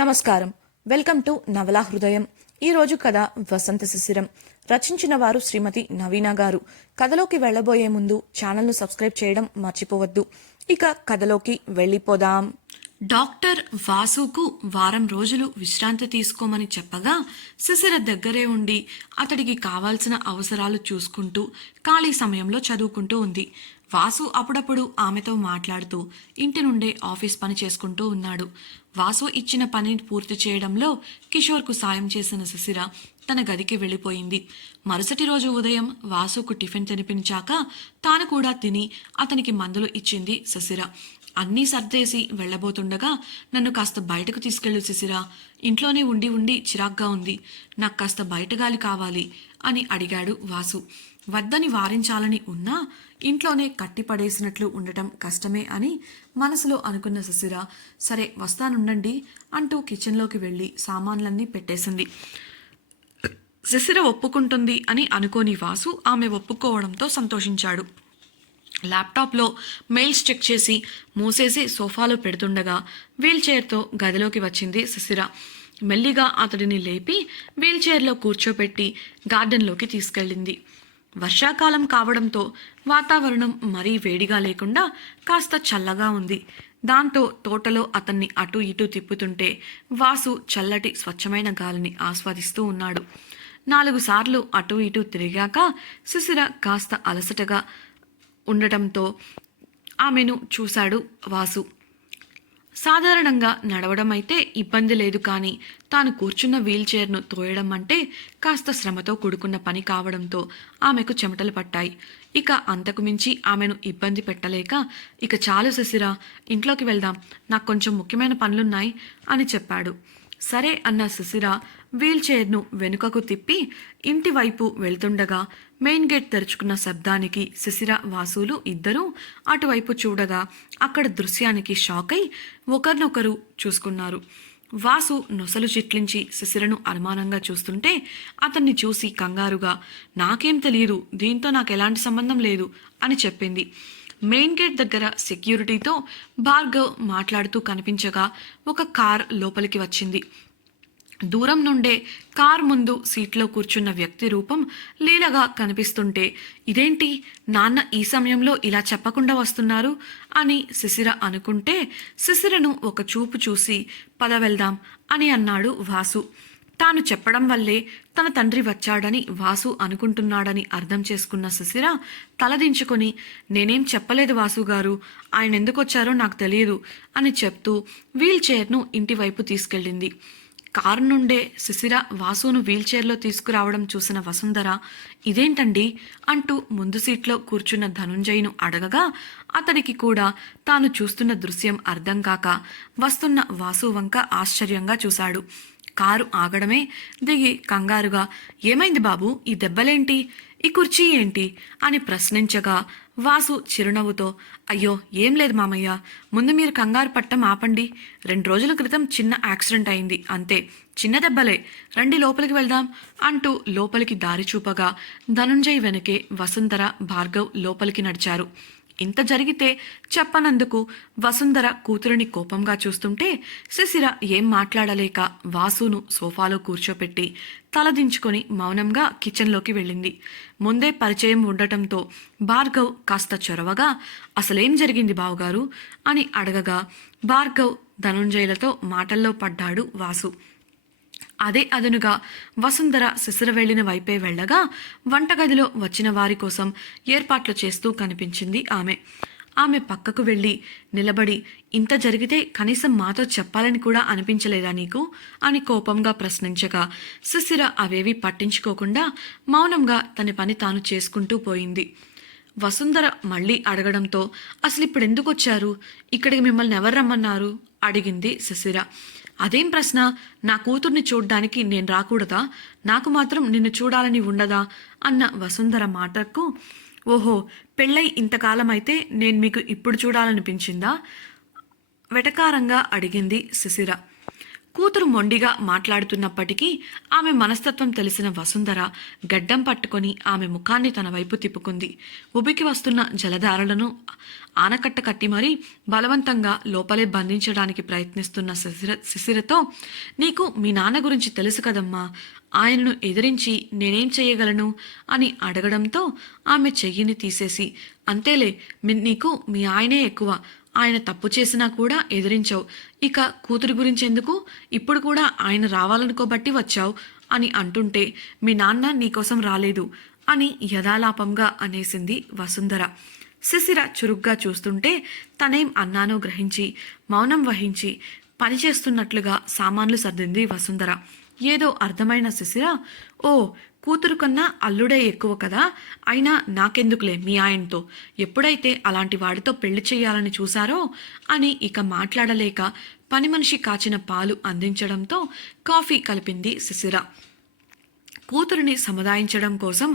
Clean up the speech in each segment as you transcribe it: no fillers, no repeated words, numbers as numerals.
నమస్కారం. Welcome to నవలా హృదయం. ఈరోజు కథ వసంత శిశిరం. రచించిన వారు శ్రీమతి నవీన గారు. కథలోకి వెళ్లబోయే ముందు ఛానల్ను సబ్స్క్రైబ్ చేయడం మర్చిపోవద్దు. ఇక కథలోకి వెళ్ళిపోదాం. డాక్టర్ వాసుకు వారం రోజులు విశ్రాంతి తీసుకోమని చెప్పగా శిశిర దగ్గరే ఉండి అతడికి కావాల్సిన అవసరాలు చూసుకుంటూ ఖాళీ సమయంలో చదువుకుంటూ ఉంది. వాసు అప్పుడప్పుడు ఆమెతో మాట్లాడుతూ ఇంటి నుండే ఆఫీస్ పని చేసుకుంటూ ఉన్నాడు. వాసు ఇచ్చిన పనిని పూర్తి చేయడంలో కిషోర్కు సాయం చేసిన శిశిర తన గదికి వెళ్ళిపోయింది. మరుసటి రోజు ఉదయం వాసుకు టిఫిన్ తినిపించాక తాను కూడా తిని అతనికి మందులు ఇచ్చింది శిశిర. అన్నీ సర్దేసి వెళ్లబోతుండగా, నన్ను కాస్త బయటకు తీసుకెళ్ళు శిశిరా, ఇంట్లోనే ఉండి ఉండి చిరాగ్గా ఉంది, నాకు కాస్త బయట గాలి కావాలి అని అడిగాడు వాసు. వద్దని వారించాలని ఉన్నా ఇంట్లోనే కట్టిపడేసినట్లు ఉండటం కష్టమే అని మనసులో అనుకున్న శిశిర సరే వస్తానుండండి అంటూ కిచెన్లోకి వెళ్ళి సామాన్లన్నీ పెట్టేసింది. శిశిర ఒప్పుకుంటుంది అని అనుకోని వాసు ఆమె ఒప్పుకోవడంతో సంతోషించాడు. ల్యాప్టాప్లో మెయిల్స్ చెక్ చేసి మూసేసి సోఫాలో పెడుతుండగా వీల్చైర్తో గదిలోకి వచ్చింది శిశిర. మెల్లిగా అతడిని లేపి వీల్చైర్లో కూర్చోపెట్టి గార్డెన్లోకి తీసుకెళ్ళింది. వర్షాకాలం కావడంతో వాతావరణం మరీ వేడిగా లేకుండా కాస్త చల్లగా ఉంది. దాంతో తోటలో అతన్ని అటూ ఇటూ తిప్పుతుంటే వాసు చల్లటి స్వచ్ఛమైన గాలిని ఆస్వాదిస్తూ ఉన్నాడు. 4 సార్లు అటూ ఇటూ తిరిగాక శిశిర కాస్త అలసటగా ఉండటంతో ఆమెను చూశాడు వాసు. సాధారణంగా నడవడం అయితే ఇబ్బంది లేదు, కానీ తాను కూర్చున్న వీల్చైర్ను తోయడం అంటే కాస్త శ్రమతో కూడుకున్న పని కావడంతో ఆమెకు చెమటలు పట్టాయి. ఇక అంతకు మించి ఆమెను ఇబ్బంది పెట్టలేక, ఇక చాలు శిశిరా, ఇంట్లోకి వెళ్దాం, నాకు కొంచెం ముఖ్యమైన పనులున్నాయి అని చెప్పాడు. సరే అన్న శిశిర వీల్చైర్ను వెనుకకు తిప్పి ఇంటి వైపు వెళ్తుండగా మెయిన్ గేట్ తెరుచుకున్న శబ్దానికి శిశిర వాసులు ఇద్దరూ అటువైపు చూడగా అక్కడ దృశ్యానికి షాక్ అయి ఒకరినొకరు చూసుకున్నారు. వాసు నొసలు చిట్లించి శిశిరను అనుమానంగా చూస్తుంటే అతన్ని చూసి కంగారుగా, నాకేం తెలియదు, దీంతో నాకు ఎలాంటి సంబంధం లేదు అని చెప్పింది. మెయిన్ గేట్ దగ్గర సెక్యూరిటీతో భార్గవ్ మాట్లాడుతూ కనిపించగా ఒక కార్ లోపలికి వచ్చింది. దూరం నుండే కార్ ముందు సీట్లో కూర్చున్న వ్యక్తి రూపం లీలగా కనిపిస్తుంటే, ఇదేంటి నాన్న ఈ సమయంలో ఇలా చెప్పకుండా వస్తున్నారు అని శిశిర అనుకుంటే, శిశిరను ఒక చూపు చూసి పద వెళ్దాం అని అన్నాడు వాసు. తాను చెప్పడం వల్లే తన తండ్రి వచ్చాడని వాసు అనుకుంటున్నాడని అర్థం చేసుకున్న శిశిర తలదించుకొని, నేనేం చెప్పలేదు వాసుగారు, ఆయన ఎందుకు వచ్చారో నాకు తెలియదు అని చెప్తూ వీల్చైర్ను ఇంటివైపు తీసుకెళ్ళింది. కారు నుండే శిశిర వాసును వీల్చైర్లో తీసుకురావడం చూసిన వసుంధర, ఇదేంటండి అంటూ ముందు సీట్లో కూర్చున్న ధనుంజయ్ను అడగగా అతడికి కూడా తాను చూస్తున్న దృశ్యం అర్థం కాక వస్తున్న వాసు వంక ఆశ్చర్యంగా చూశాడు. కారు ఆగడమే దిగి కంగారుగా, ఏమైంది బాబు, ఈ దెబ్బలేంటి, ఈ కుర్చీ ఏంటి అని ప్రశ్నించగా వాసు చిరునవ్వుతో, అయ్యో ఏం లేదు మామయ్య, ముందు మీరు కంగారు పట్టం ఆపండి, 2 రోజుల క్రితం చిన్న యాక్సిడెంట్ అయింది, అంతే, చిన్న దెబ్బలే, రండి లోపలికి వెళ్దాం అంటూ లోపలికి దారి చూపగా ధనుంజయ్ వెనకే వసుంధర భార్గవ్ లోపలికి నడిచారు. ఇంత జరిగితే చెప్పనందుకు వసుంధర కూతురిని కోపంగా చూస్తుంటే శిశిర ఏం మాట్లాడలేక వాసును సోఫాలో కూర్చోపెట్టి తలదించుకొని మౌనంగా కిచెన్లోకి వెళ్ళింది. ముందే పరిచయం ఉండటంతో భార్గవ్ కాస్త చొరవగా, అసలేం జరిగింది బావగారు అని అడగగా భార్గవ్ ధనుంజయులతో మాటల్లో పడ్డాడు వాసు. అదే అదనుగా వసుంధర శిశిర వెళ్లిన వైపే వెళ్లగా వంటగదిలో వచ్చిన వారి కోసం ఏర్పాట్లు చేస్తూ కనిపించింది ఆమె పక్కకు వెళ్ళి నిలబడి, ఇంత జరిగితే కనీసం మాతో చెప్పాలని కూడా అనిపించలేదా నీకు అని కోపంగా ప్రశ్నించగా శిశిర అవేవి పట్టించుకోకుండా మౌనంగా తన పని తాను చేసుకుంటూ పోయింది. వసుంధర మళ్ళీ అడగడంతో, అసలు ఇప్పుడు ఎందుకు వచ్చారు, ఇక్కడికి మిమ్మల్ని ఎవరు రమ్మన్నారు అడిగింది శిశిర. అదేం ప్రశ్న, నా కూతుర్ని చూడ్డానికి నేను రాకూడదా, నాకు మాత్రం నిన్ను చూడాలని ఉండదా అన్న వసుంధర మాటకు, ఓహో పెళ్ళై ఇంతకాలం అయితే నేను మీకు ఇప్పుడు చూడాలనిపించిందా వెటకారంగా అడిగింది శిశిర. కూతురు మొండిగా మాట్లాడుతున్నప్పటికీ ఆమె మనస్తత్వం తెలిసిన వసుంధర గడ్డం పట్టుకొని ఆమె ముఖాన్ని తన వైపు తిప్పుకుంది. ఉబికి వస్తున్న జలధారలను ఆనకట్ట కట్టి మరీ బలవంతంగా లోపలే బంధించడానికి ప్రయత్నిస్తున్న శిశిరతో, నీకు మీ నాన్న గురించి తెలుసు కదమ్మా, ఆయనను ఎదిరించి నేనేం చేయగలను అని అడగడంతో ఆమె చెయ్యిని తీసేసి, అంతేలే, నీకు మీ ఆయనే ఎక్కువ, ఆయన తప్పు చేసినా కూడా ఎదిరించావు, ఇక కూతురు గురించి ఎందుకు, ఇప్పుడు కూడా ఆయన రావాలనుకోబట్టి వచ్చావు అని అంటుంటే, మీ నాన్న నీకోసం రాలేదు అని యథాలాపంగా అనేసింది వసుంధర. శిశిర చురుగ్గా చూస్తుంటే తనేం అన్నానో గ్రహించి మౌనం వహించి పనిచేస్తున్నట్లుగా సామాన్లు సర్దింది వసుంధర. ఏదో అర్థమైన శిశిర, ఓ కూతురు కన్నా అల్లుడే ఎక్కువ కదా, అయినా నాకెందుకులే మీ ఆయనతో, ఎప్పుడైతే అలాంటి వాడితో పెళ్లి చేయాలని చూశారో అని ఇక మాట్లాడలేక పని మనిషి కాచిన పాలు అందించడంతో కాఫీ కలిపింది శిశిర. కూతురిని సముదాయించడం కోసం,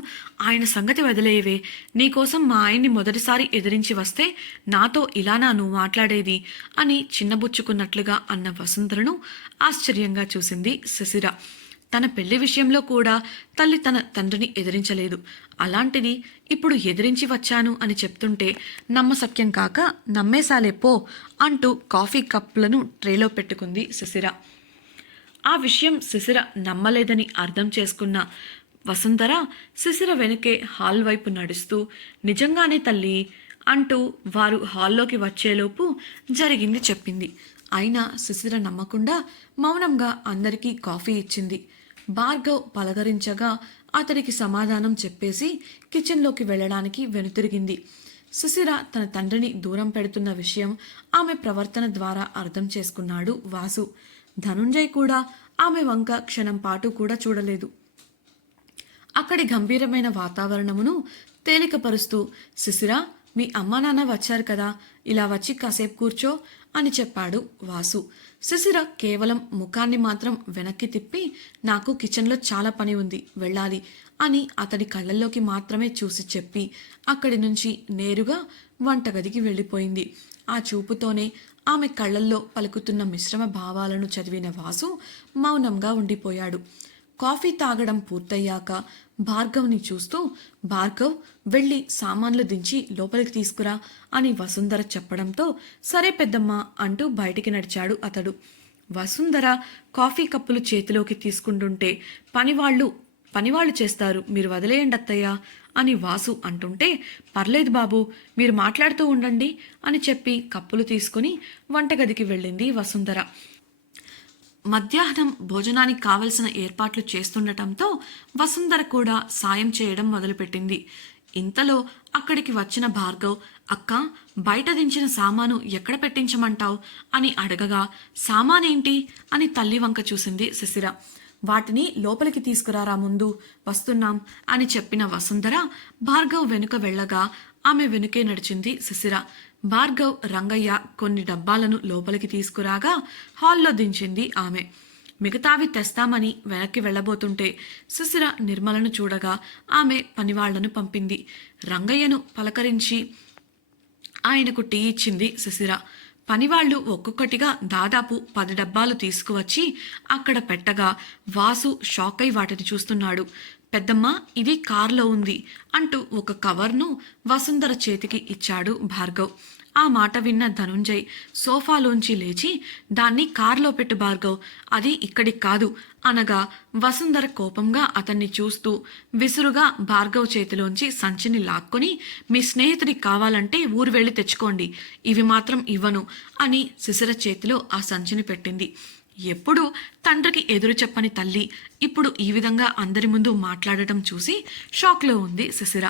ఆయన సంగతి వదిలేయవే, నీకోసం మా ఆయన్ని మొదటిసారి ఎదిరించి వస్తే నాతో ఇలానా నువ్వు మాట్లాడేది అని చిన్నబుచ్చుకున్నట్లుగా అన్న వసుంధరను ఆశ్చర్యంగా చూసింది శిశిర. తన పెళ్లి విషయంలో కూడా తల్లి తన తండ్రిని ఎదిరించలేదు, అలాంటిది ఇప్పుడు ఎదిరించి వచ్చాను అని చెప్తుంటే నమ్మశక్యం కాక, నమ్మేశాలే పో అంటూ కాఫీ కప్పులను ట్రేలో పెట్టుకుంది శిశిర. ఆ విషయం శిశిర నమ్మలేదని అర్థం చేసుకున్న వసుంధర శిశిర వెనుకే హాల్ వైపు నడుస్తూ, నిజంగానే తల్లి అంటూ వారు హాల్లోకి వచ్చేలోపు జరిగింది చెప్పింది. అయినా శిశిర నమ్మకుండా మౌనంగా అందరికీ కాఫీ ఇచ్చింది. భార్గవ్ పలకరించగా అతడికి సమాధానం చెప్పేసి కిచెన్లోకి వెళ్ళడానికి వెనుతిరిగింది. శిశిర తన తండ్రిని దూరం పెడుతున్న విషయం ఆమె ప్రవర్తన ద్వారా అర్థం చేసుకున్నాడు వాసు. ధనుంజయ్ కూడా ఆమె వంక క్షణం పాటు కూడా చూడలేదు. అక్కడి గంభీరమైన వాతావరణమును తేలికపరుస్తూ, శిశిర, మీ అమ్మా నాన్న వచ్చారు కదా, ఇలా వచ్చి కాసేపు కూర్చో అని చెప్పాడు వాసు. శిశిర కేవలం ముఖాన్ని మాత్రం వెనక్కి తిప్పి, నాకు కిచెన్లో చాలా పని ఉంది, వెళ్ళాలి అని అతడి కళ్ళల్లోకి మాత్రమే చూసి చెప్పి అక్కడి నుంచి నేరుగా వంటగదికి వెళ్ళిపోయింది. ఆ చూపుతోనే ఆమె కళ్ళల్లో పలుకుతున్న మిశ్రమ భావాలను చదివిన వాసు మౌనంగా ఉండిపోయాడు. కాఫీ తాగడం పూర్తయ్యాక భార్గవ్ని చూస్తూ, భార్గవ్, వెళ్ళి సామాన్లు దించి లోపలికి తీసుకురా అని వసుంధర చెప్పడంతో, సరే పెద్దమ్మ అంటూ బయటికి నడిచాడు అతడు. వసుంధర కాఫీ కప్పులు చేతిలోకి తీసుకుంటుంటే, పనివాళ్ళు చేస్తారు, మీరు వదిలేయండి అత్తయ్య అని వాసు అంటుంటే, పర్లేదు బాబు, మీరు మాట్లాడుతూ ఉండండి అని చెప్పి కప్పులు తీసుకుని వంటగదికి వెళ్ళింది వసుంధర. మధ్యాహ్నం భోజనానికి కావలసిన ఏర్పాట్లు చేస్తుండటంతో వసుంధర కూడా సాయం చేయడం మొదలుపెట్టింది. ఇంతలో అక్కడికి వచ్చిన భార్గవ్, అక్క, బయట దించిన సామాను ఎక్కడ పెట్టించమంటావు అని అడగగా, సామానేంటి అని తల్లి వంక చూసింది శిశిర. వాటిని లోపలికి తీసుకురారా, ముందు వస్తున్నాం అని చెప్పిన వసుంధర భార్గవ్ వెనుక వెళ్ళగా ఆమె వెనుకే నడిచింది శిశిర. భార్గవ్, రంగయ్య కొన్ని డబ్బాలను లోపలికి తీసుకురాగా హాల్లో దించింది ఆమె. మిగతావి తెస్తామని వెనక్కి వెళ్ళబోతుంటే శిశిర నిర్మలను చూడగా ఆమె పనివాళ్లను పంపింది. రంగయ్యను పలకరించి ఆయనకు టీ ఇచ్చింది శిశిర. పనివాళ్లు ఒక్కొక్కటిగా దాదాపు 10 డబ్బాలు తీసుకువచ్చి అక్కడ పెట్టగా వాసు షాక్ అయి వాటిని చూస్తున్నాడు. పెద్దమ్మ, ఇది కారులో ఉంది అంటూ ఒక కవర్ను వసుంధర చేతికి ఇచ్చాడు భార్గవ్. ఆ మాట విన్న ధనుంజయ్ సోఫాలోంచి లేచి, దాన్ని కారులో పెట్టు భార్గవ్, అది ఇక్కడికి కాదు అనగా వసుంధర కోపంగా అతన్ని చూస్తూ విసురుగా భార్గవ్ చేతిలోంచి సంచిని లాక్కొని, మీ స్నేహితుడికి కావాలంటే ఊరు వెళ్ళి తెచ్చుకోండి, ఇవి మాత్రం ఇవ్వను అని శిశిర చేతిలో ఆ సంచిని పెట్టింది. ఎప్పుడు తండ్రికి ఎదురు చెప్పని తల్లి ఇప్పుడు ఈ విధంగా అందరి ముందు మాట్లాడటం చూసి షాక్లో ఉంది శిశిర.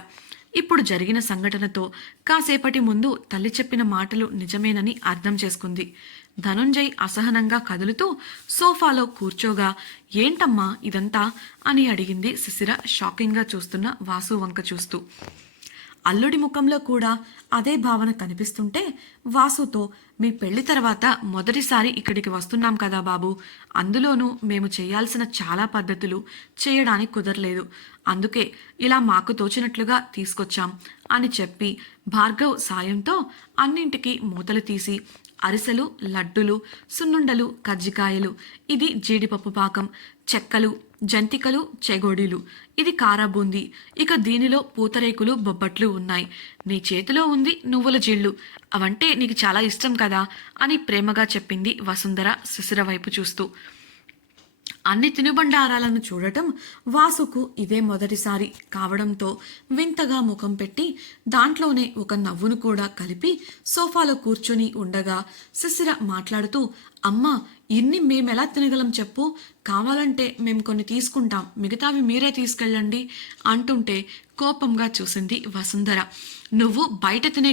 ఇప్పుడు జరిగిన సంఘటనతో కాసేపటి ముందు తల్లి చెప్పిన మాటలు నిజమేనని అర్థం చేసుకుంది. ధనుంజయ్ అసహనంగా కదులుతూ సోఫాలో కూర్చోగా, ఏంటమ్మా ఇదంతా అని అడిగింది శిశిర షాకింగ్గా చూస్తున్న వాసు వంక చూస్తూ. అల్లుడి ముఖంలో కూడా అదే భావన కనిపిస్తుంటే వాసుతో, మీ పెళ్లి తర్వాత మొదటిసారి ఇక్కడికి వస్తున్నాం కదా బాబు, అందులోనూ మేము చేయాల్సిన చాలా పద్ధతులు చేయడానికి కుదరలేదు, అందుకే ఇలా మాకు తోచినట్లుగా తీసుకొచ్చాం అని చెప్పి భార్గవ్ సాయంతో అన్నింటికీ మూతలు తీసి అరిసెలు, లడ్డులు, సున్నుండలు, కజ్జికాయలు, ఇది జీడిపప్పు పాకం, చెక్కలు, జంతికలు, చెగోడీలు, ఇది కారా బూందీ. ఇక దీనిలో పూతరేకులు, బొబ్బట్లు ఉన్నాయి. నీ చేతిలో ఉంది నువ్వుల జీళ్ళు, అవంటే నీకు చాలా ఇష్టం కదా అని ప్రేమగా చెప్పింది వసుంధర శిశిర వైపు చూస్తూ. అన్ని తినుబండారాలను చూడటం వాసుకు ఇదే మొదటిసారి కావడంతో వింతగా ముఖం పెట్టి దాంట్లోనే ఒక నవ్వును కూడా కలిపి సోఫాలో కూర్చొని ఉండగా శిశిర మాట్లాడుతూ, అమ్మా, ఇన్ని మేమెలా తినగలం చెప్పు, కావాలంటే మేము కొన్ని తీసుకుంటాం, మిగతావి మీరే తీసుకెళ్ళండి అంటుంటే కోపంగా చూసింది వసుంధర. నువ్వు బయట తినే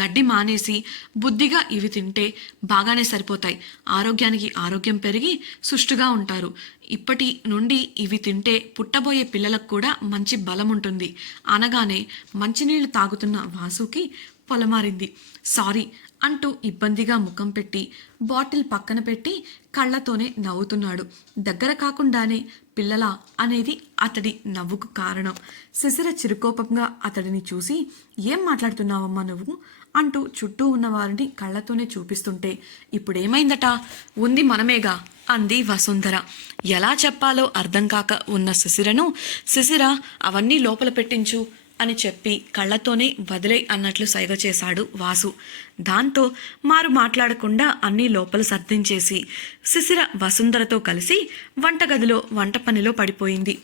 గడ్డి మానేసి బుద్ధిగా ఇవి తింటే బాగానే సరిపోతాయి, ఆరోగ్యానికి ఆరోగ్యం పెరిగి సుష్టుగా ఉంటారు. ఇప్పటి నుండి ఇవి తింటే పుట్టబోయే పిల్లలకు కూడా మంచి బలం ఉంటుంది అనగానే మంచినీళ్లు తాగుతున్న వాసుకి పొలమారింది. సారీ అంటూ ఇబ్బందిగా ముఖం పెట్టి బాటిల్ పక్కన పెట్టి కళ్ళతోనే నవ్వుతున్నాడు. దగ్గర కాకుండానే పిల్లలా అనేది అతడి నవ్వుకు కారణం. శిశిర చిరుకోపంగా అతడిని చూసి, ఏం మాట్లాడుతున్నావమ్మా నువ్వు అంటూ చుట్టూ ఉన్న వారిని కళ్ళతోనే చూపిస్తుంటే, ఇప్పుడేమైందట, ఉంది మనమేగా అంది వసుంధర. ఎలా చెప్పాలో అర్థం కాక ఉన్న శిశిర అవన్నీ లోపల పెట్టించు అని చెప్పి కళ్ళతోనే వదిలే అన్నట్లు సైగ చేశాడు వాసు. దాంతో మారు మాట్లాడకుండా అన్నీ లోపల సర్దించేసి శిశిర వసుంధరతో కలిసి వంటగదిలో వంట పనిలో పడిపోయింది.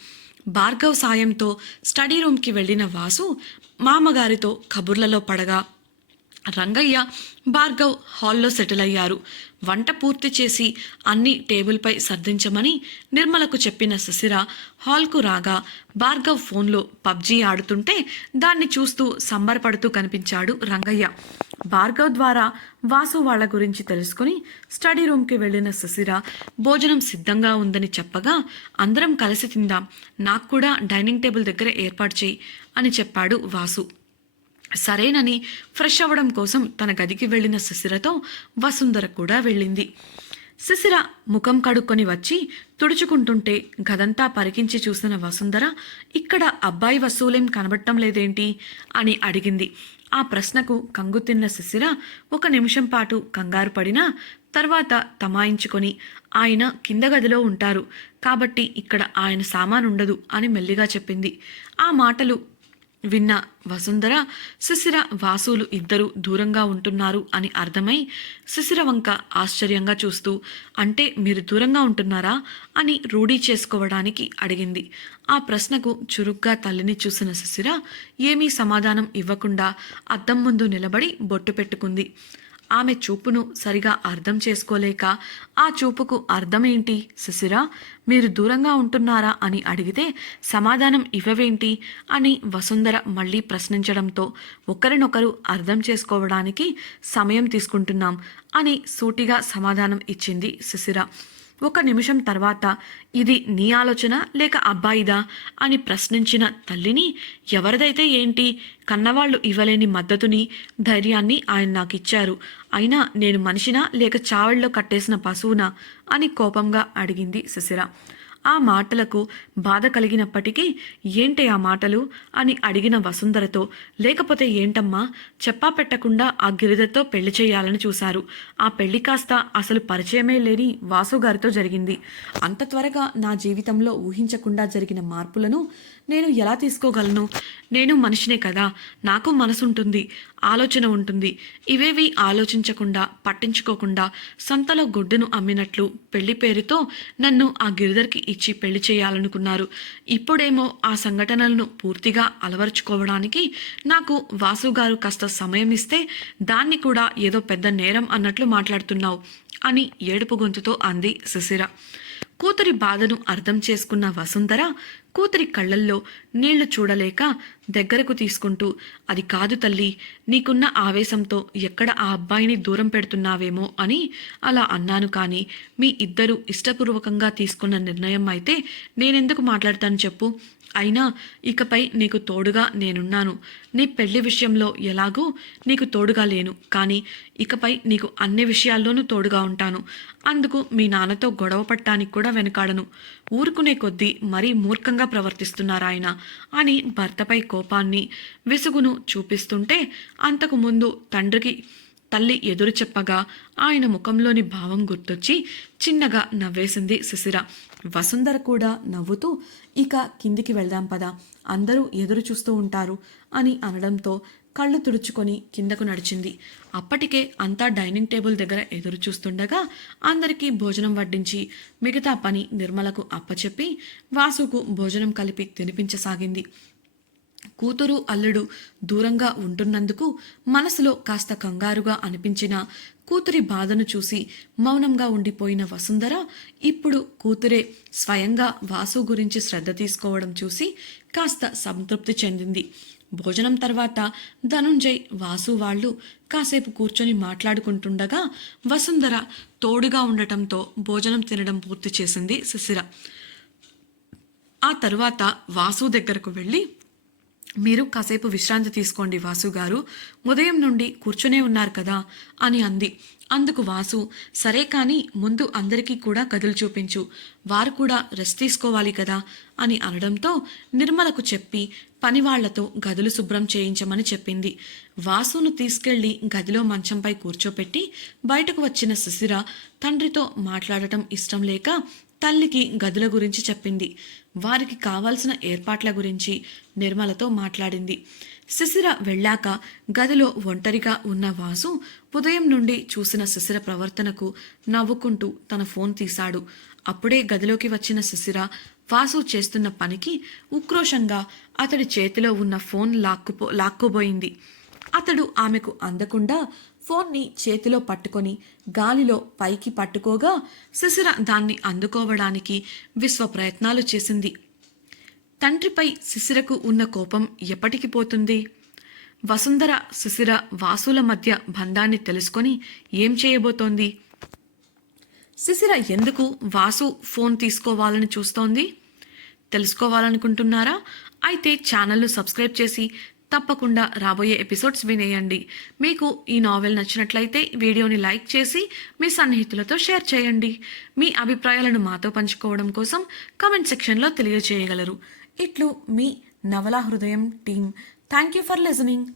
భార్గవ్ సాయంతో స్టడీ రూమ్కి వెళ్ళిన వాసు మామగారితో కబుర్లలో పడగా రంగయ్య, భార్గవ్ హాల్లో సెటిల్ అయ్యారు. వంట పూర్తి చేసి అన్ని టేబుల్పై సర్దించమని నిర్మలకు చెప్పిన శిశిర హాల్కు రాగా భార్గవ్ ఫోన్లో పబ్జీ ఆడుతుంటే దాన్ని చూస్తూ సంబరపడుతూ కనిపించాడు రంగయ్య. భార్గవ్ ద్వారా వాసు వాళ్ళ గురించి తెలుసుకుని స్టడీ రూమ్కి వెళ్ళిన శిశిర భోజనం సిద్ధంగా ఉందని చెప్పగా, అందరం కలిసి తిందాం, నాకు కూడా డైనింగ్ టేబుల్ దగ్గర ఏర్పాటు చేయి అని చెప్పాడు వాసు. సరేనని ఫ్రెష్ అవ్వడం కోసం తన గదికి వెళ్ళిన శిశిరతో వసుంధర కూడా వెళ్ళింది. శిశిర ముఖం కడుక్కొని వచ్చి తుడుచుకుంటుంటే గదంతా పరికించి చూసిన వసుంధర, ఇక్కడ అబ్బాయి వస్తువులేం కనబడటం లేదేంటి అని అడిగింది. ఆ ప్రశ్నకు కంగుతిన్న శిశిర 1 నిమిషం పాటు కంగారు పడినా తర్వాత తమాయించుకొని, ఆయన కింద గదిలో ఉంటారు కాబట్టి ఇక్కడ ఆయన సామానుండదు అని మెల్లిగా చెప్పింది. ఆ మాటలు విన్న వసుంధర, శిశిర, వాసులు ఇద్దరు దూరంగా ఉంటున్నారు అని అర్థమై శిశిర వంక ఆశ్చర్యంగా చూస్తూ, అంటే మీరు దూరంగా ఉంటున్నారా అని రూఢీ చేసుకోవడానికి అడిగింది. ఆ ప్రశ్నకు చురుగ్గా తల్లిని చూసిన శిశిర ఏమీ సమాధానం ఇవ్వకుండా అద్దం ముందు నిలబడి బొట్టు పెట్టుకుంది. ఆమె చూపును సరిగా అర్థం చేసుకోలేక, ఆ చూపుకు అర్థమేంటి శిశిర, మీరు దూరంగా ఉంటున్నారా అని అడిగితే సమాధానం ఇవ్వవేంటి అని వసుంధర మళ్ళీ ప్రశ్నించడంతో, ఒకరినొకరు అర్థం చేసుకోవడానికి సమయం తీసుకుంటున్నాం అని సూటిగా సమాధానం ఇచ్చింది శిశిర. 1 నిమిషం తర్వాత, ఇది నీ ఆలోచన లేక అబ్బాయిదా అని ప్రశ్నించిన తల్లిని, ఎవరిదైతే ఏంటి, కన్నవాళ్లు ఇవ్వలేని మద్దతుని, ధైర్యాన్ని ఆయన నాకిచ్చారు, అయినా నేను మనిషినా లేక చావడిలో కట్టేసిన పశువునా అని కోపంగా అడిగింది శిశిర. ఆ మాటలకు బాధ కలిగినప్పటికీ, ఏంటి ఆ మాటలు అని అడిగిన వసుంధరతో, లేకపోతే ఏంటమ్మా, చెప్పా పెట్టకుండా ఆ గిరిధర్తో పెళ్లి చేయాలని చూశారు. ఆ పెళ్లి కాస్త అసలు పరిచయమే లేని వాసుగారితో జరిగింది. అంత త్వరగా నా జీవితంలో ఊహించకుండా జరిగిన మార్పులను నేను ఎలా తీసుకోగలను? నేను మనిషినే కదా, నాకు మనసుంటుంది, ఆలోచన ఉంటుంది. ఇవేవి ఆలోచించకుండా, పట్టించుకోకుండా సంతలో గుడ్డును అమ్మినట్లు పెళ్లి పేరుతో నన్ను ఆ గిరిధర్కి ఇచ్చి పెళ్లి చేయాలనుకున్నారు. ఇప్పుడేమో ఆ సంఘటనలను పూర్తిగా అలవరుచుకోవడానికి నాకు వాసుగారు కాస్త సమయం ఇస్తే దాన్ని కూడా ఏదో పెద్ద నేరం అన్నట్లు మాట్లాడుతున్నావు అని ఏడుపు గొంతుతో అంది శిశిర. కూతురి బాధను అర్థం చేసుకున్న వసుంధర కూతురి కళ్ళల్లో నీళ్లు చూడలేక దగ్గరకు తీసుకుంటూ, అది కాదు తల్లి, నీకున్న ఆవేశంతో ఎక్కడ ఆ అబ్బాయిని దూరం పెడుతున్నావేమో అని అలా అన్నాను, కానీ మీ ఇద్దరు ఇష్టపూర్వకంగా తీసుకున్న నిర్ణయం అయితే నేనెందుకు మాట్లాడతాను చెప్పు? అయినా ఇకపై నీకు తోడుగా నేనున్నాను. నీ పెళ్లి విషయంలో ఎలాగూ నీకు తోడుగా లేను, కానీ ఇకపై నీకు అన్ని విషయాల్లోనూ తోడుగా ఉంటాను. అందుకు మీ నాన్నతో గొడవ పట్టడానికి కూడా వెనకాడను. ఊరుకునే కొద్దీ మరీ మూర్ఖంగా ప్రవర్తిస్తున్నారాయన అని భర్తపై కోపాన్ని, విసుగును చూపిస్తుంటే, అంతకు ముందు తండ్రికి తల్లి ఎదురు చెప్పగా ఆయన ముఖంలోని భావం గుర్తొచ్చి చిన్నగా నవ్వేసింది శిశిర. వసుంధర కూడా నవ్వుతూ ఇక కిందికి వెళ్దాం పదా, అందరూ ఎదురు చూస్తూ ఉంటారు అని అనడంతో కళ్ళు తుడుచుకొని కిందకు నడిచింది. అప్పటికే అంతా డైనింగ్ టేబుల్ దగ్గర ఎదురు చూస్తుండగా అందరికీ భోజనం వడ్డించి మిగతా పని నిర్మలకు అప్పచెప్పి వాసుకు భోజనం కలిపి తినిపించసాగింది. కూతురు అల్లుడు దూరంగా ఉంటున్నందుకు మనసులో కాస్త కంగారుగా అనిపించిన కూతురి బాధను చూసి మౌనంగా ఉండిపోయిన వసుంధర ఇప్పుడు కూతురే స్వయంగా వాసు గురించి శ్రద్ధ తీసుకోవడం చూసి కాస్త సంతృప్తి చెందింది. భోజనం తర్వాత ధనుంజయ్ వాసు వాళ్ళు కాసేపు కూర్చొని మాట్లాడుకుంటుండగా వసుంధర తోడుగా ఉండటంతో భోజనం తినడం పూర్తి చేసింది శిశిర. ఆ తరువాత వాసు దగ్గరకు వెళ్ళి, మీరు కాసేపు విశ్రాంతి తీసుకోండి వాసు గారు, ఉదయం నుండి కూర్చునే ఉన్నారు కదా అని అంది. అందుకు వాసు, సరే కానీ ముందు అందరికీ కూడా గదులు చూపించు, వారు కూడా రెస్ట్ తీసుకోవాలి కదా అని అనడంతో నిర్మలకు చెప్పి పనివాళ్లతో గదులు శుభ్రం చేయించమని చెప్పింది. వాసును తీసుకెళ్లి గదిలో మంచంపై కూర్చోపెట్టి బయటకు వచ్చిన శిశిర తండ్రితో మాట్లాడటం ఇష్టం లేక తల్లికి గదుల గురించి చెప్పింది. వారికి కావాల్సిన ఏర్పాట్ల గురించి నిర్మలతో మాట్లాడింది. శిశిర వెళ్ళాక గదిలో ఒంటరిగా ఉన్న వాసు ఉదయం నుండి చూసిన శిశిర ప్రవర్తనకు నవ్వుకుంటూ తన ఫోన్ తీశాడు. అప్పుడే గదిలోకి వచ్చిన శిశిర వాసు చేస్తున్న పనికి ఉక్రోషంగా అతడి చేతిలో ఉన్న ఫోన్ లాక్కోబోయింది. అతడు ఆమెకు అందకుండా ఫోన్ని చేతిలో పట్టుకొని గాలిలో పైకి పట్టుకోగా శిశిర దాన్ని అందుకోవడానికి విశ్వ ప్రయత్నాలు చేసింది. తండ్రిపై శిశిరకు ఉన్న కోపం ఎప్పటికి పోతుంది? వసుంధర శిశిర వాసుల మధ్య బంధాన్ని తెలుసుకొని ఏం చేయబోతోంది? శిశిర ఎందుకు వాసు ఫోన్ తీసుకోవాలని చూస్తోంది? తెలుసుకోవాలనుకుంటున్నారా? అయితే ఛానల్ను సబ్స్క్రైబ్ చేసి తప్పకుండా రాబోయే ఎపిసోడ్స్ వినేయండి. మీకు ఈ నావెల్ నచ్చినట్లయితే వీడియోని లైక్ చేసి మీ సన్నిహితులతో షేర్ చేయండి. మీ అభిప్రాయాలను మాతో పంచుకోవడం కోసం కామెంట్ సెక్షన్లో తెలియజేయగలరు. ఇట్లు మీ నవలా హృదయం team. Thank you for listening.